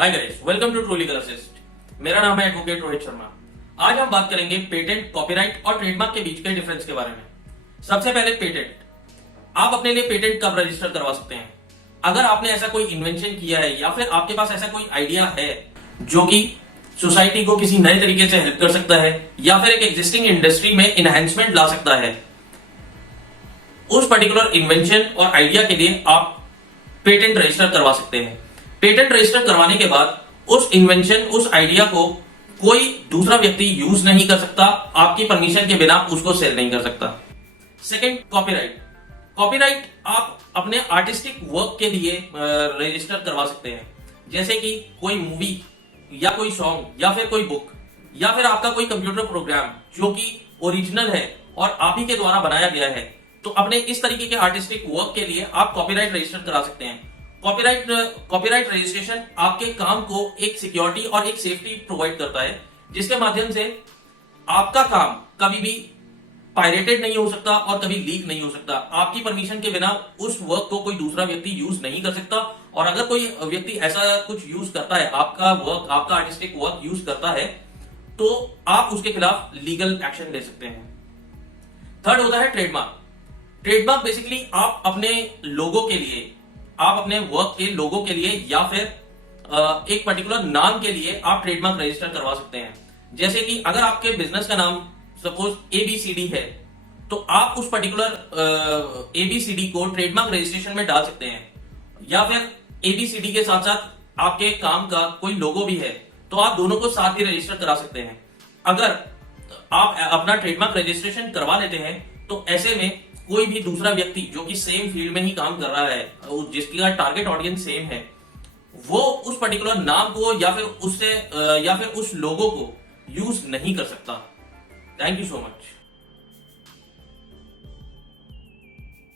Hi guys, welcome to True Legal Assist. मेरा नाम है एडवोकेट रोहित शर्मा। आज हम बात करेंगे पेटेंट, कॉपीराइट और ट्रेडमार्क के बीच के डिफरेंस के बारे में। सबसे पहले पेटेंट। आप अपने लिए पेटेंट कब रजिस्टर करवा सकते हैं? अगर आपने ऐसा कोई इन्वेंशन किया है या फिर आपके पास ऐसा कोई आइडिया है जो कि सोसाइटी को किसी नए तरीके से हेल्प कर सकता है या फिर एक एग्जिस्टिंग इंडस्ट्री में इनहेंसमेंट ला सकता है, उस पर्टिकुलर इन्वेंशन और आइडिया के लिए आप पेटेंट रजिस्टर करवा सकते हैं। पेटेंट रजिस्टर करवाने के बाद उस इन्वेंशन, उस आइडिया को कोई दूसरा व्यक्ति यूज नहीं कर सकता, आपकी परमिशन के बिना उसको सेल नहीं कर सकता। Second, copyright. कॉपीराइट आप अपने आर्टिस्टिक वर्क के लिए रजिस्टर करवा सकते हैं, जैसे कि कोई मूवी या कोई सॉन्ग या फिर कोई बुक या फिर आपका कोई कंप्यूटर प्रोग्राम जो कि ओरिजिनल है और आप ही के द्वारा बनाया गया है, तो अपने इस तरीके के आर्टिस्टिक वर्क के लिए आप कॉपीराइट रजिस्टर करा सकते हैं। कॉपीराइट रजिस्ट्रेशन आपके काम को एक सिक्योरिटी और एक सेफ्टी प्रोवाइड करता है, जिसके माध्यम से आपका काम कभी भी पायरेटेड नहीं हो सकता और कभी लीक नहीं हो सकता। आपकी परमिशन के बिना उस वर्क को कोई दूसरा व्यक्ति यूज नहीं कर सकता, और अगर कोई व्यक्ति ऐसा कुछ यूज करता है, आपका वर्क, आपका आर्टिस्टिक वर्क यूज करता है, तो आप उसके खिलाफ लीगल एक्शन ले सकते हैं। थर्ड होता है ट्रेडमार्क। ट्रेडमार्क बेसिकली आप अपने लोगों के लिए, आप अपने वर्क के लोगों के लिए या फिर एक पर्टिकुलर नाम के लिए आप ट्रेडमार्क रजिस्टर करवा सकते हैं। जैसे कि अगर आपके बिजनेस का नाम सपोज ABCD है, तो आप उस पर्टिकुलर ABCD को ट्रेडमार्क रजिस्ट्रेशन में डाल सकते हैं, या फिर ABCD के साथ साथ आपके काम का कोई लोगो भी है, तो आप दोनों को साथ ही रजिस्टर करा सकते हैं। अगर आप अपना ट्रेडमार्क रजिस्ट्रेशन करवा लेते हैं, तो ऐसे में कोई भी दूसरा व्यक्ति जो कि सेम फील्ड में ही काम कर रहा है, जिसका टारगेट ऑडियंस सेम है, वो उस पर्टिकुलर नाम को या फिर उस लोगो को यूज नहीं कर सकता। Thank you so much.